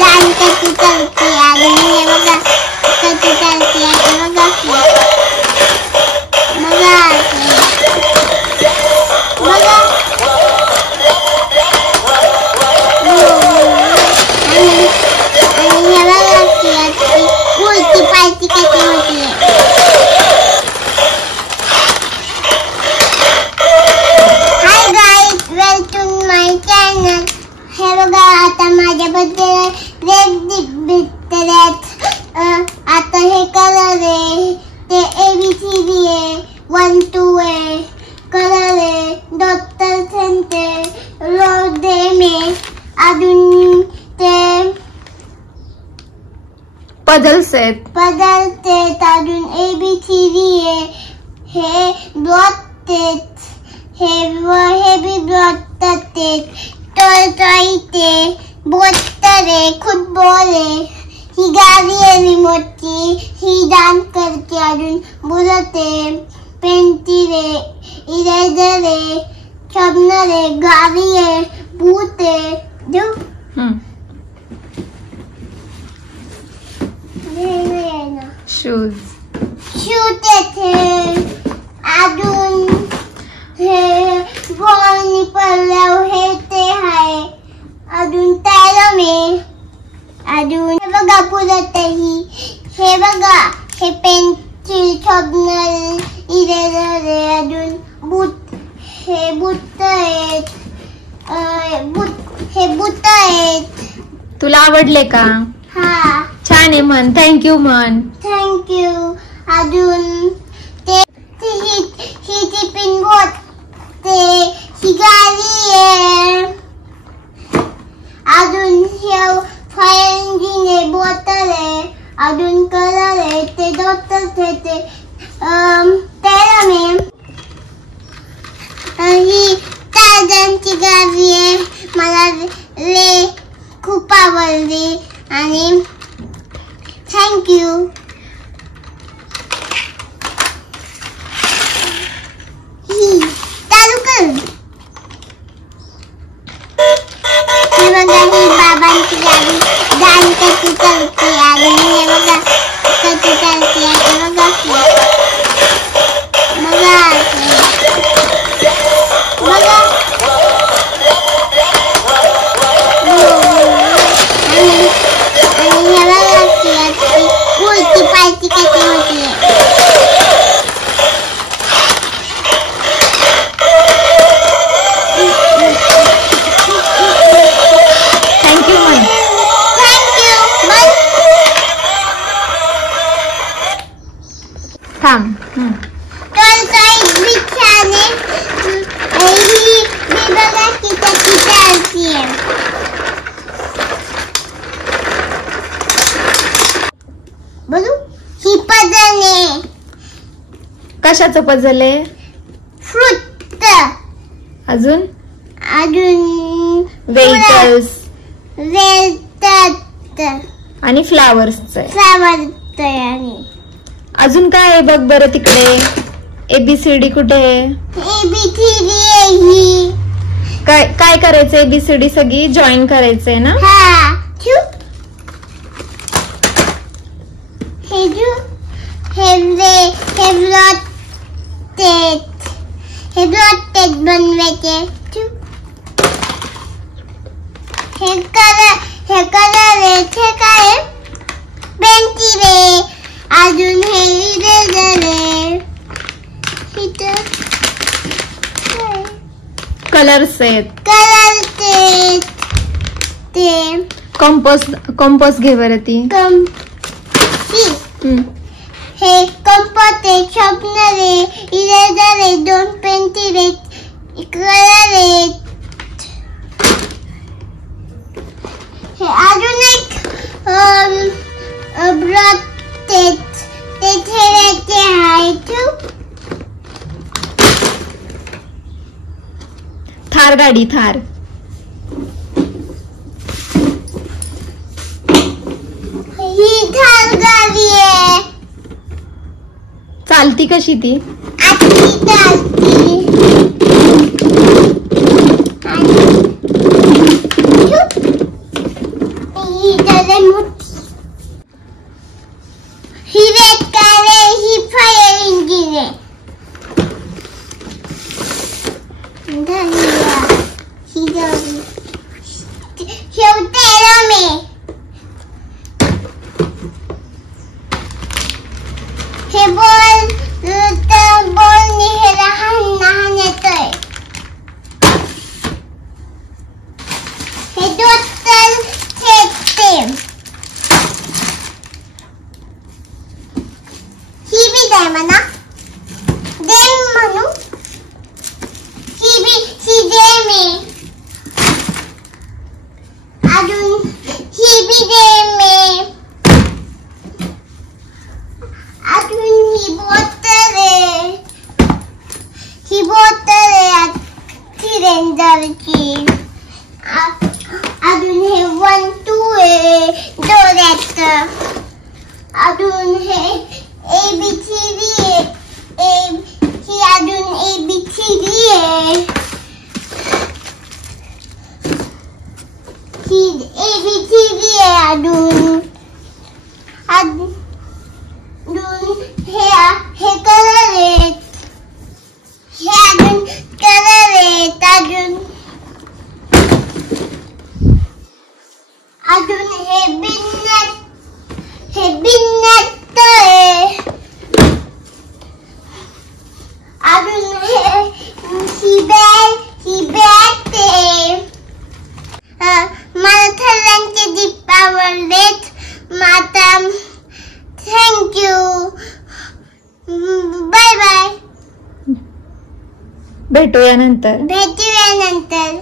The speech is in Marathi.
दान कशी करते आणि हे बघा कशी करते आता बघा बघा बघा आणि हे बघा की उलटी पालटी कशी होती. Hi guys, welcome to my channel. हे बघा आता माझ्याबद्दल रेड भेटतात. आता हे कलर आहे ते ABCD आहे 1 2 आहे कलर आहे डॉक्टर सेंटे रोडे में अजून ते पजल्स आहेत अजून ABCD आहे. हे ब्लॉक हे भी ब्लॉक टॉय बोतल है फुटबॉल है ही गाड़ी है रिमोट की ही डांस करके अजून बुलेट है पेंसिल है इरेजर है शार्पनर है गाड़ी है बूट है जो शूज थे अजून हे बॉल पडल्यावर हे ते आहे अजून टायर आहे अजून हे बघा पुरत हे बघा हे पेन्सिल शार्पनर इरेजर आहे अजून बूट हे बूट आहेत हे बूट आहेत. तुला आवडले का? हा छान आहे म्हण. थँक्यू म्हण. थँक्यू. अजून ते ही टिफिन बोट ते ही गाडी आहे अजून हे फायर इंजिन आहे बॉटल आहे अजून कलर आहे ते डॉक्टर ते टॅरम आहे ही टार्झनची गाडी आहे मला ले खूप आवडली आणि थँक्यू. चालू कर. हे बघा ही बाबांची गाडी दान कशी करते आणि हे बघा कशी करते आता बघा बघा बघा आणि हे बघा की उलटी पालटी कशी होती. थांब. तर काही बिछाने ही बघा किती चालती आहे. बोलू ही पजल आहे. कशाचं पजल आहे? फ्रूट अजून व्हेकल्स आणि फ्लावर्सचं आहे. फ्लावर आणि अजून काय आहे बघ बरं तिकडे. ABCD कुठे आहे? ABCD ही काय करायचं? ABCD सगळी जॉईन करायचंय ना. हा हे ब्लॉक बनवायचे. हे कलर आहे ते काय पेन्सिल आहे अजून हे इरेजर आहे कलर्स आहेत. ते कंपोस्ट घे बरं ती. हे कंपोस्ट आहे शार्पनर आहे इरेजर आहे 2 पेन्सिल आहेत कलर आहेत. हे अजून एक ब्लॉक ते ठेवायचे आहे. थार गाडी थार. ही थार गाडी आहे. चालती कशी ती? आती चालती. ही अजून हे ABCD आहे. ही अजून ABCD आहे. ही ABCD आहे अजून हे कलर आहेत. हे अजून कलर आहेत. अजून हे बिन्नट आहे. अजून ही बॅग आहे. मला सर्वांचे दीप आवडलेत. माता थँक्यू. Bye bye. भेटूया नंतर.